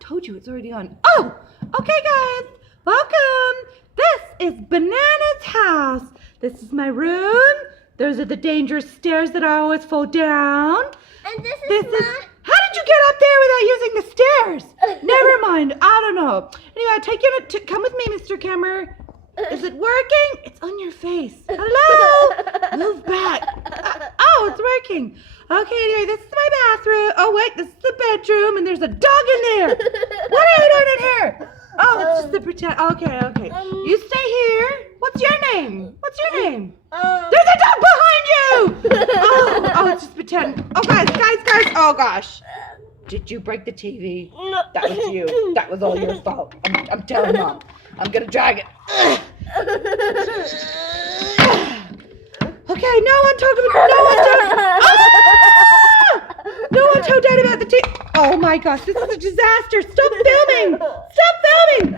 told you it's already on. Oh, okay, guys. Welcome. This is Banana's house. This is my room. Those are the dangerous stairs that I always fall down. And this is How did you get up there without using the stairs? Never mind. I don't know. Anyway, I'll take you to come with me, Mr. Kimmer. Is it working? It's on your face. Hello? Move back. Oh, it's working. Okay, anyway, this is my bathroom. Oh, wait, this is the bedroom, and there's a dog in there. What are you doing in here? Oh, it's just the pretend. Okay. You stay here. What's your name? What's your name? There's a dog behind you. Oh, it's just pretend. Oh, guys. Oh, gosh. Did you break the TV? No. That was you. That was all your fault. I'm telling Mom. I'm gonna drag it. Okay, no one told Dad about the TV. Oh my gosh, this is a disaster. Stop filming.